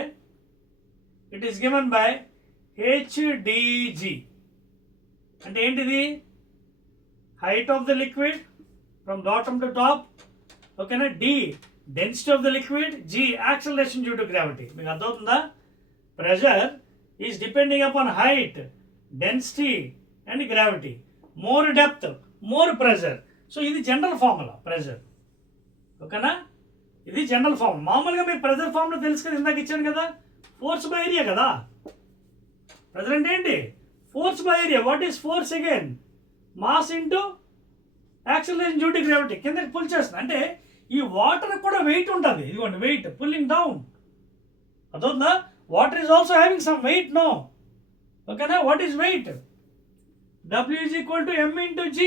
it is given by HDG. అంటే ఏంటిది? Height of the liquid from bottom to top. ఓకేనా. D density of the liquid, g acceleration due to gravity. మీకు అర్థమవుతుందా? Pressure is depending upon height, density and gravity. More depth, more pressure. So ఇది general formula pressure. ఓకేనా? ఇది general formula. మామూలుగా మీకు pressure formula తెలుసు కదా, ఇందాక ఇచ్చాను కదా, ఫోర్స్ బై ఏరియా కదా. ప్రెషర్ అంటే ఏంటి? Force by area. What is force again? Mass into acceleration due to gravity. కిందకి పుల్ చేస్తుంది. అంటే ఈ వాటర్ కూడా వెయిట్ ఉంటుంది. ఇదిగోండి వెయిట్ పుల్లింగ్ డౌన్. అదవుతుందా? Water is also having some weight. No. ఓకేనా? What is weight? W is equal to m into g,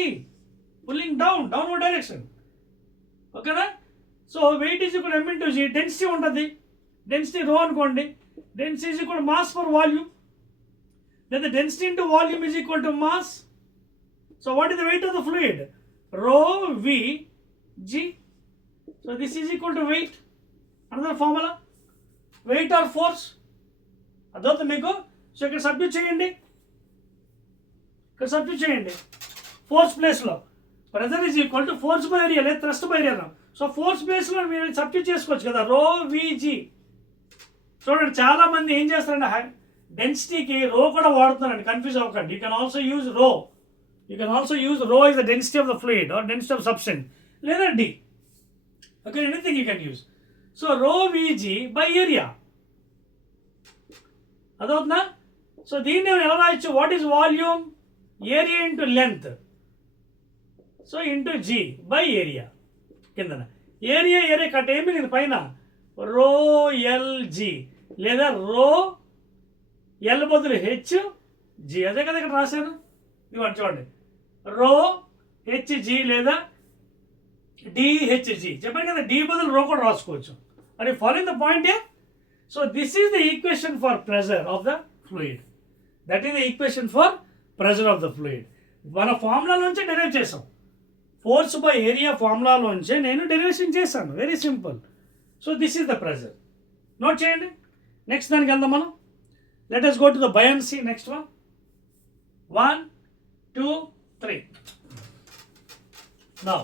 pulling down, downward direction. ఓకేనా? So weight is equal m into g. Density ఉంటుంది. Density rho అనుకోండి. Density is equal mass for volume. Then the density into volume is equal to mass. So what is the weight of the fluid? Rho v g. So this is equal to weight. Another formula. Weight or force. అదొద్దు మీకు. So ఇక్కడ substitute చేయండి. Force ప్లేస్లో pressure is equal to force by area లేదా thrust by area. So force ప్లేస్లో మీరు substitute చేసుకోవచ్చు కదా. రో విజీ. చూడండి చాలా మంది ఏం చేస్తారంటే డెన్సిటీకి రో కూడా వాడుతున్నారండి. కన్ఫ్యూజ్ అవ్వకండి. You can also use rho. Rho is the density of the fluid or density of substance, లేదా D. Okay, anything you can use. So rho V g by area. అదవుతుందా? సో దీన్ని ఎలా రాయొచ్చు? What is volume? Area into length. So into g by area. కిందన area cut ఏమి లేదు పైన. రో ఎల్ జీ లేదా రో ఎల్ బదులు హెచ్ జీ. అదే కదా ఇక్కడ రాశాను. ఇవ్వండి చూడండి. రో హెచ్ జీ లేదా డిహెచ్జీ. చెప్పాను కదా, డి బదులు రో కూడా రాసుకోవచ్చు. అది following the point A. So this is the equation for pressure of the fluid. That is the equation for pressure of the fluid. మన ఫార్ములాలోంచి డెరైవ్ చేసాం. ఫోర్స్ బై ఏరియా ఫార్ములాలోంచే నేను డెరివేషన్ చేశాను. Very simple. So this is the pressure. Note చేయండి. Next దానికి వెళ్దాం మనం. Let us go to the buoyancy. Next one. 1, 2, 3. Now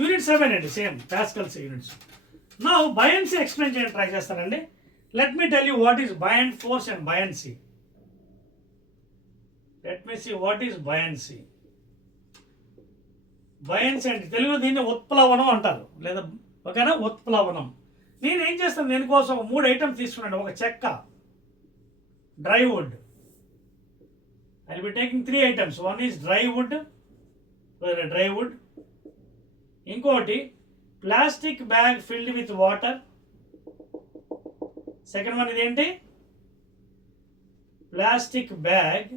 unit 7 అండి, same pascals units. Now buoyancy explain చేయడానికి ట్రై చేస్తానండి. Let me tell you what is buoyant force and buoyancy. Let me see what is buoyancy. Buoyancy అంటే తెలుగులో దీన్ని ఉత్ప్లవనం అంటారు, లేదా ఓకేనా, ఉత్ప్లవనం. నేను ఏం చేస్తాను, దీనికోసం 3 ఐటమ్స్ తీసుకున్నాను. ఒక చెక్క, dry wood. I will be taking 3 items. One is dry wood. ఇంకోటి plastic bag filled with water. Second one ఇదేంటి, plastic bag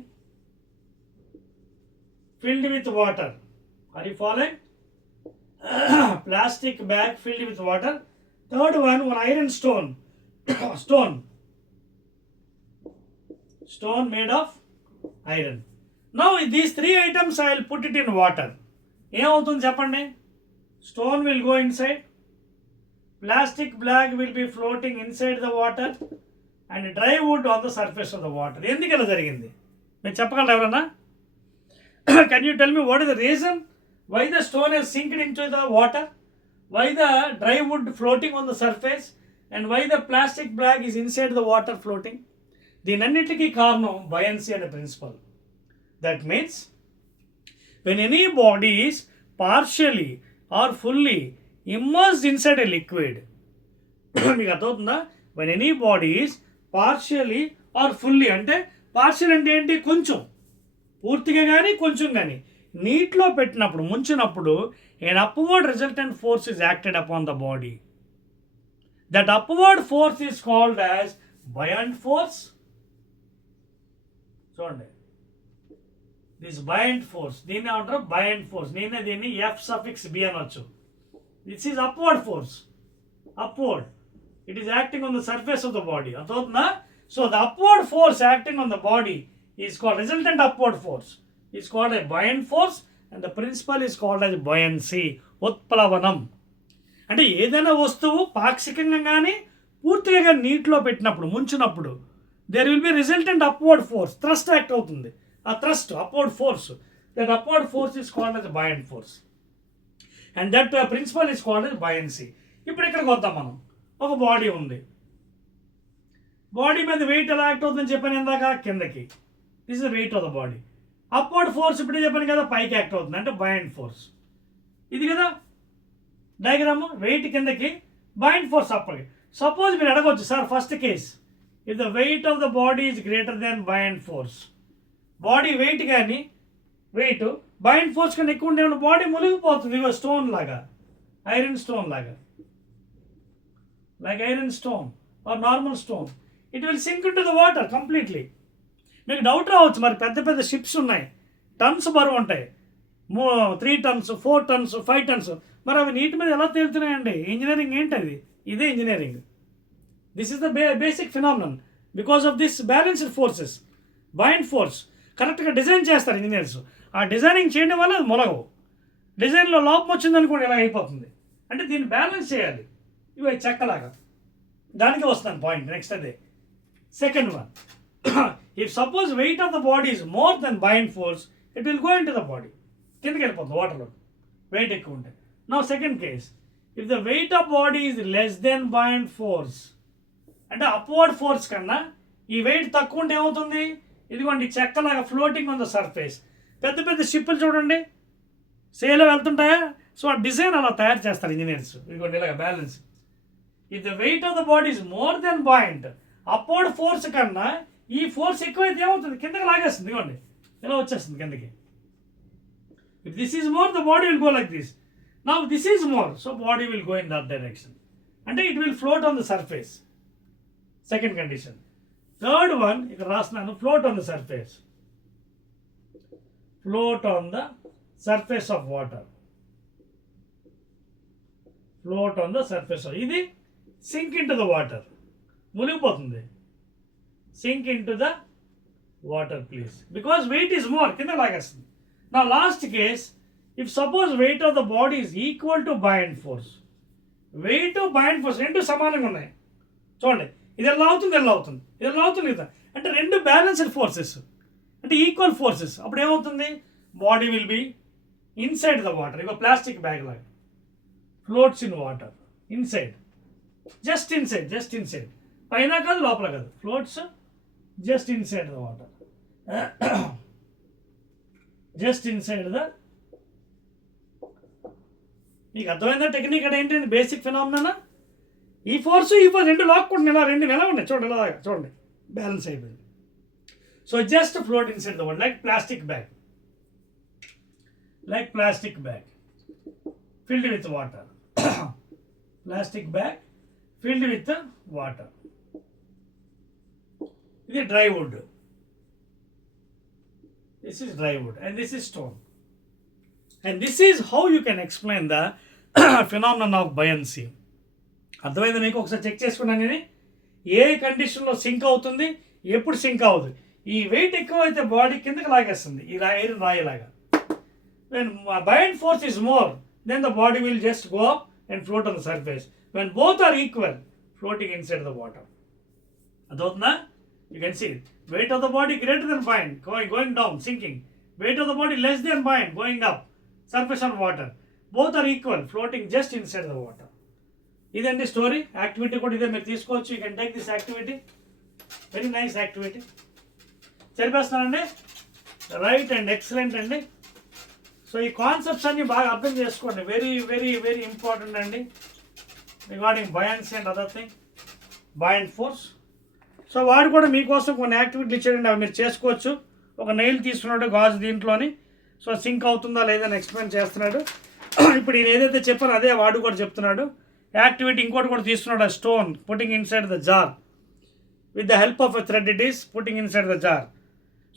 filled with water. Are you following? Plastic bag filled with water. Third one iron stone. Stone made of iron. Now these 3 items I will put it in water. ఏమవుతుంది చెప్పండి? Stone will go inside. Plastic bag will be floating inside the water. And dry wood on the surface of the water. ఎందుకు ఇలా జరిగింది మీరు చెప్పగలరా ఎవరన్నా? Can you tell me what is the reason why the stone has sunk into the water, why the dry wood floating on the surface, and why the plastic bag is inside the water floating? దీనన్నిటికీ కారణం buoyancy అనే principal. That means when any body is partially or fully immersed inside a liquid, మీకు అర్థమవుతుందా? when any body is partially or fully, అంటే partial అంటే ఏంటి, కొంచెం, పూర్తిగా కానీ కొంచెం కానీ నీటిలో పెట్టినప్పుడు, ముంచినప్పుడు, an upward resultant force is acted upon the body. That upward force is called as buoyant force. చూడండి, దిస్ buoyant force, దీన్ని ఏమంటారు, buoyant force. నేనే దీన్ని F(b) అనొచ్చు. This is upward force. Upward, it is acting on the surface of the body. అర్థమవుతుందా? So the upward force acting on the body is called resultant upward force. It's called a buoyant force, and the principle is called as buoyancy. ఉత్ప్లవనం అంటే ఏదైనా వస్తువు పాక్షికంగా కానీ పూర్తిగా కానీ నీటిలో పెట్టినప్పుడు, ముంచినప్పుడు, there will be resultant upward force, thrust act అవుతుంది. ఆ thrust upward force, that upward force is called as buoyant force, and that principle is called as buoyancy. ఇప్పుడు ఇక్కడికి వద్దాం మనం. ఒక బాడీ ఉంది, బాడీ మీద వెయిట్ ఎలా యాక్ట్ అవుతుందని చెప్పాను ఇందాక, కిందకి. This is wait of the body. Upward force ఇప్పుడే చెప్పాను కదా, పైకి యాక్ట్ అవుతుంది, అంటే బైండ్ ఫోర్స్. ఇది కదా డయాగ్రాము, వెయిట్ కిందకి, బైండ్ ఫోర్స్ అప్పటికి. సపోజ్ మీరు అడగవచ్చు, sir first case, if the weight of the body is greater than buoyant force, body weight కానీ వెయిట్ బైండ్ ఫోర్స్ కన్నా ఎక్కువ ఉంటే బాడీ మునిగిపోతుంది. ఇగో స్టోన్ లాగా, ఐరన్ స్టోన్ లాగా, like iron stone or normal stone, it will sink in to the water completely. మీకు doubt రావచ్చు, మరి పెద్ద పెద్ద షిప్స్ ఉన్నాయి, టన్స్ బరువు ఉంటాయి, 3 tons, 4 tons, 5 tons, మరి అవి నీటి మీద ఎలా తేలుతున్నాయండి? ఇంజనీరింగ్ ఏంటి అది? ఇదే engineering. This is the basic phenomenon. Because of this balanced forces, bind force కరెక్ట్గా డిజైన్ చేస్తారు ఇంజనీర్స్. ఆ డిజైనింగ్ చేయడం వల్ల అది మొలగవు. డిజైన్లో లోపం వచ్చిందనుకోండి ఇలా అయిపోతుంది. అంటే దీన్ని బ్యాలెన్స్ చేయాలి. ఇవి చెక్కలాగా. దానికి వస్తాను పాయింట్ నెక్స్ట్. అదే second one. If suppose weight of the body is more than bind force, it will go in to the body, కిందకి వెళ్ళిపోతుంది వాటర్లో, వెయిట్ ఎక్కువ ఉంటే. Now second case, if the weight of body is less than bind force, అంటే upward force కన్నా ఈ wait తక్కువ ఉంటే ఏమవుతుంది? ఇదిగోండి చెక్కలాగా ఫ్లోటింగ్ ఆన్ ద సర్ఫేస్. పెద్ద పెద్ద షిప్పులు చూడండి, సేలో వెళ్తుంటాయా? సో ఆ డిజైన్ అలా తయారు చేస్తారు ఇంజనీర్స్. ఇదిగోండి ఇలాగ balance. If the weight of the body is more than buoyant, upward force కన్నా ఈ ఫోర్స్ ఎక్కువైతే ఏమవుతుంది? కిందకి లాగేస్తుంది. ఇదిగోండి ఇలా వచ్చేస్తుంది కిందకి. If this is more, the body will go like this. Now this is more, so body will go in that direction, అంటే it will float on the surface. Second condition. Third one ఇక్కడ రాస్తున్నాను, float on the surface. Float on the surface of water. Float on the surface of, ఇది sink in to the water, మునిగిపోతుంది. Sink in to the water please, because weight is more, కింద లాగేస్తుంది. నా last case, if suppose weight of the body is equal to buoyant force. Weight buoyant force రెండు సమానంగా ఉన్నాయి. చూడండి, ఇది ఎలా అవుతుంది, ఎలా అవుతుంది, ఇది ఎలా అవుతుంది కదా, అంటే రెండు బ్యాలెన్స్డ్ ఫోర్సెస్, అంటే ఈక్వల్ ఫోర్సెస్. అప్పుడు ఏమవుతుంది? Body will be inside the water. ఇక ప్లాస్టిక్ బ్యాగ్ లాగా floats in water, inside, just inside, just inside, పైన కాదు లోపల కాదు, floats just inside the water, just inside the. మీకు అర్థమైందా టెక్నిక్? అంటే ఏంటి బేసిక్ ఫినామినా? ఈ ఫోర్స్ రెండు లాక్కుంటున్నాయి, ఇలా రెండు ఎలా ఉన్నాయి చూడండి, ఇలా చూడండి బ్యాలెన్స్ అయిపోయింది. So just float inside the water, like plastic bag, like plastic bag filled with water. Plastic bag filled with water. This is dry wood. This is dry wood and this is stone. And this is how you can explain the phenomenon of buoyancy. అర్థమైంది మీకు? ఒకసారి check చేసుకున్నాను నేను ఏ కండిషన్లో sync అవుతుంది, ఎప్పుడు sync అవుతుంది. ఈ వెయిట్ ఎక్కువ అయితే బాడీ కిందకి లాగేస్తుంది, ఈ iron రాయిలాగా. When buoyant force is more, then the body will just go up and float on the surface. When both are equal, floating inside the water. Adotna, you can see weight of the body greater than buoyant, going down, sinking. Weight of the body less than buoyant, going up, surface on water. Both are equal, floating just inside the water. ఇదండి story. Activity కూడా ఇదే మీరు తీసుకోవచ్చు. You can take this activity, very nice activity. సరిపేస్తానండి, right and excellent అండి. సో ఈ concepts అన్ని బాగా అర్థం చేసుకోండి, వెరీ వెరీ వెరీ ఇంపార్టెంట్ అండి regarding buoyancy and other thing, buoyant force. సో వాడు కూడా మీకోసం కొన్ని యాక్టివిటీలు ఇచ్చాడండి, అవి మీరు చేసుకోవచ్చు. ఒక నెయిల్ తీసుకున్నాడు గాజు దీంట్లోని, సో సింక్ అవుతుందా లేదని ఎక్స్ప్లెయిన్ చేస్తున్నాడు. ఇప్పుడు ఈయన ఏదైతే చెప్పారో అదే వాడు కూడా చెప్తున్నాడు. యాక్టివిటీ ఇంకోటి కూడా తీసుకున్నాడు, ఆ stone putting inside the jar with the help of a thread, it is putting inside the jar.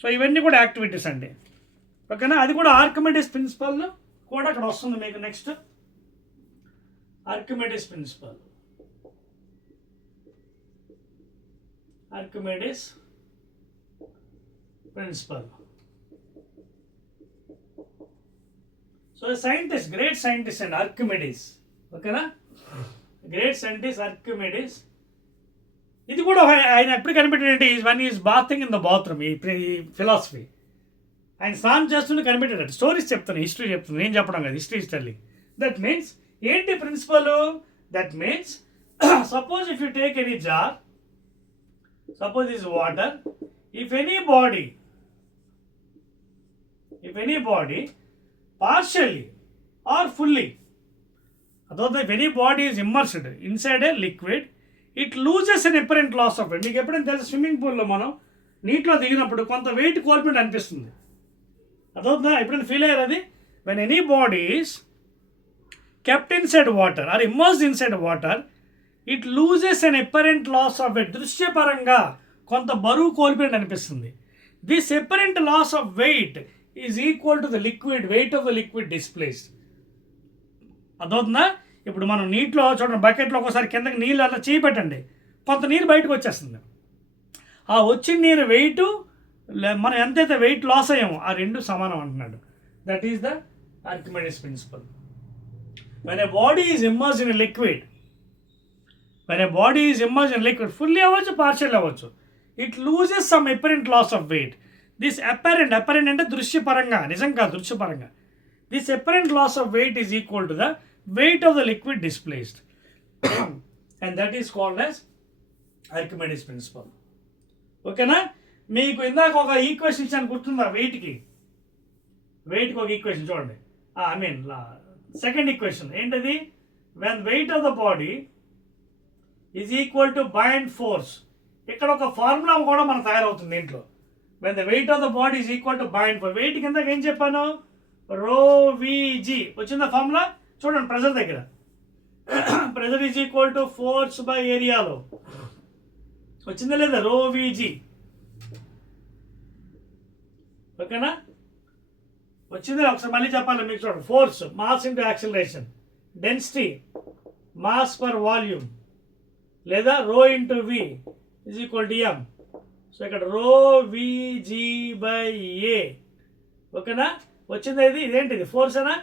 సో ఇవన్నీ కూడా యాక్టివిటీస్ అండి, ఓకేనా? అది కూడా ఆర్కిమెడిస్ ప్రిన్సిపల్ కూడా అక్కడ వస్తుంది మీకు. Next Archimedes principle, Archimedes principle. So scientist, great scientist అండి ఆర్కిమెడిస్, ఓకేనా? Great scientist Archimedes. ఇది కూడా ఆయన ఎప్పుడు కనిపెట్టాడంటే one is bathing in the bathroom. ఈ ఫిలాసఫీ ఆయన స్నానం చేస్తుంటే కనిపెట్టాడు. స్టోరీస్ చెప్తాను, హిస్టరీ చెప్తాను, నేను చెప్పడం కదా, హిస్టరీ టెల్లింగ్. దట్ మీన్స్ ఏంటి principal? That means suppose if you take any jar, suppose this is water, if any body partially or fully, although if any body is immersed inside a liquid, it loses an apparent loss of weight. మీకు ఎప్పుడైనా తెలుసు, swimming పూల్లో మనం నీటిలో దిగినప్పుడు కొంత wait కోల్పోయినట్టు అనిపిస్తుంది. అదవుతుందా? ఎప్పుడైనా ఫీల్ అయ్యారు అది? When any body is kept inside water or immersed inside water, it loses an apparent loss of weight. దృశ్యపరంగా కొంత బరువు కోల్పోయినట్టు అనిపిస్తుంది. This apparent loss of weight is equal to the liquid weight of the liquid displaced. అదవుతుందా? ఇప్పుడు మనం నీటిలో చూడండి, బకెట్లో ఒకసారి కిందకి నీళ్ళు అలా చేయి పెట్టండి, కొంత నీరు బయటకు వచ్చేస్తుంది. ఆ వచ్చిన నీరు వెయిట్ మనం ఎంతైతే వెయిట్ లాస్ అయ్యామో ఆ రెండు సమానం అంటున్నాడు. That is the Archimedes principle. When a body is immersed in liquid, fully అవ్వచ్చు, పార్షియల్ అవ్వచ్చు, it loses some apparent loss of weight. This apparent అంటే దృశ్యపరంగా, నిజం కాదు, దృశ్యపరంగా. This apparent loss of weight is equal to the weight of the liquid displaced, and that is called as Archimedes principle. ఓకేనా? మీకు ఇందాక ఒక ఈక్వేషన్ ఇచ్చాను, గుర్తుందా? వెయిట్కి ఒక ఈక్వేషన్ చూడండి. సెకండ్ ఈక్వేషన్ ఏంటది? When weight of the body is equal to buoyant force. ఇక్కడ ఒక ఫార్ములా కూడా మనకు తయారవుతుంది దీంట్లో. When the weight of the body is equal to buoyant force. Weight కింద ఏం చెప్పాను? ρVg. వచ్చిందా ఫార్ములా? చూడండి, ప్రెజర్ దగ్గర pressure is equal to force by ఏరియాలో వచ్చిందా లేదా? ρVg. ఓకేనా? వచ్చిందా? ఒకసారి మళ్ళీ చెప్పాలి మీకు. చూడండి, force mass into acceleration, density mass per volume, లేదా rho into V is equal to M. So ఇక్కడ ρVg బై ఏ. ఓకేనా? వచ్చిందా? ఇదేంటిది? ఫోర్స్ అనా?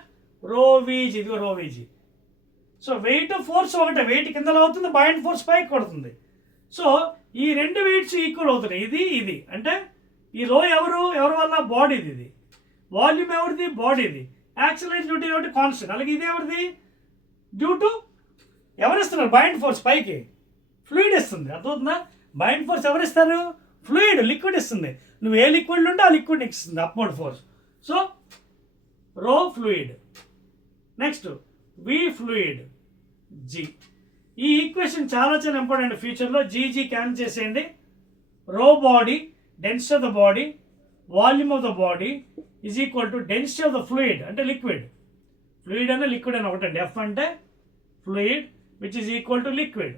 ρVg. ఇది ρVg. సో వెయిట్ ఫోర్స్ ఒకటే, వెయిట్ కిందలో అవుతుంది, బైండ్ ఫోర్స్ పైకి కొడుతుంది. సో ఈ రెండు వెయిట్స్ ఈక్వల్ అవుతున్నాయి. ఇది అంటే ఈ రో ఎవరి వల్ల? బాడీది. ఇది వాల్యూమ్ ఎవరిది? బాడీది. యాక్సిలరేషన్ డ్యూటీ ఒకటి కాన్స్టెంట్. అలాగే ఇది ఎవరిది? డ్యూ టు ఎవరిస్తున్నారు? బైండ్ ఫోర్స్ పైకి ఫ్లూయిడ్ ఇస్తుంది. అర్థమవుతుందా? బైండ్ ఫోర్స్ ఎవరిస్తారు? ఫ్లూయిడ్, లిక్విడ్ ఇస్తుంది. నువ్వు ఏ లిక్విడ్ ఉంటే ఆ లిక్విడ్ ఇస్తుంది upward force. So rho fluid, next V fluid, g. ఈ ఈక్వేషన్ చాలా ఇంపార్టెంట్ ఫ్యూచర్లో. జీజీ క్యాన్సిల్ చేసేయండి. Rho body, density of the body, volume of the body is equal to density of the fluid, అంటే liquid. Fluid అనే liquid అని ఒకటండి. F అంటే fluid which is equal to liquid.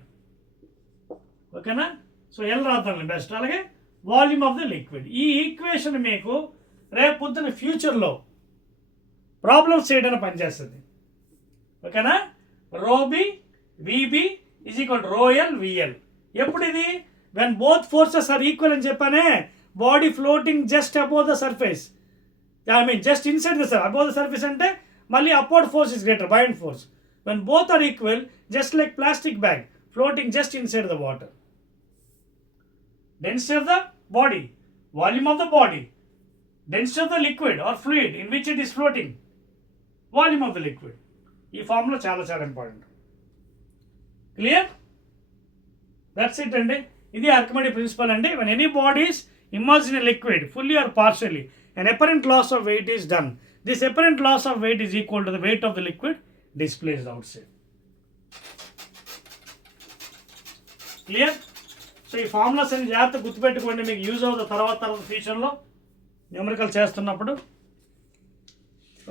ఓకేనా? So L రాద్దాం best. అలాగే volume of the liquid. ఈ equation మీకు రేపు పొద్దున ఫ్యూచర్లో ప్రాబ్లమ్స్ చేయడానికి పనిచేస్తుంది. ఓకేనా? ρB VB is equal to ρL VL. ఎప్పుడు ఇది? When both forces are equal అని చెప్పానే. Body floating just above the surface, just inside the surface. Above the surface అంటే మళ్ళీ upward force is greater, bind force. When both are equal, just like plastic bag floating just inside the water. Density of the body, volume of the body, density of the liquid or fluid in which it is floating, volume of the liquid. ఈ formula చాలా important. Clear? That's it అండి. ఇది Archimedes principle అండి. When any bodies immersed in liquid fully or partially, an apparent loss of weight is done. This apparent loss of weight is equal to the weight of the liquid displaced outside. Clear? So ఈ formulas అన్ని జాగ్రత్తగా గుర్తుపెట్టుకోండి, మీకు use అవుతుంది తర్వాత ఫ్యూచర్లో numerical చేస్తున్నప్పుడు.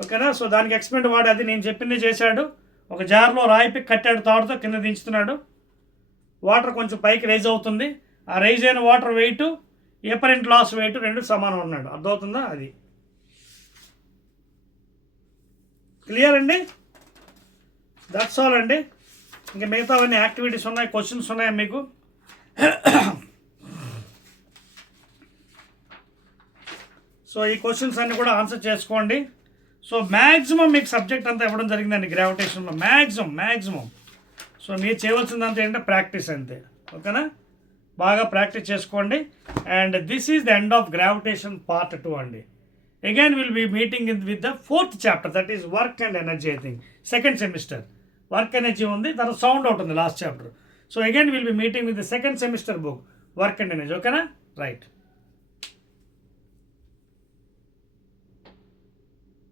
ఓకేనా? సో దానికి ఎక్స్పెరిమెంట్ వాడు అది నేను చెప్పింది చేశాడు. ఒక జార్లో రాయిపి కట్టాడు, తాడుతో కింద దించుతున్నాడు. వాటర్ కొంచెం పైకి రైజ్ అవుతుంది. ఆ రైజ్ అయిన water weight, apparent loss weight రెండు సమానం ఉన్నాడు. అర్థమవుతుందా? అది క్లియర్ అండి. దట్స్ ఆల్ అండి. ఇంకా మిగతావన్నీ యాక్టివిటీస్ ఉన్నాయి, క్వశ్చన్స్ ఉన్నాయి మీకు. సో ఈ క్వశ్చన్స్ అన్నీ కూడా ఆన్సర్ చేసుకోండి. సో మ్యాక్సిమం మీకు సబ్జెక్ట్ అంతా ఇవ్వడం జరిగిందండి గ్రావిటేషన్లో, మ్యాక్సిమం. సో మీరు చేయవలసిందంతా ఏంటంటే ప్రాక్టీస్ అంతే. ఓకేనా? బాగా ప్రాక్టీస్ చేసుకోండి. And this is the end of gravitation part 2 అండి. Again will be meeting with the 4th chapter, that is work and energy. I think 2nd semester work energy ఉంది, తర్వాత sound out ఉంది last chapter. So again will be meeting with the second semester book work and energy. ఓకేనా? Right.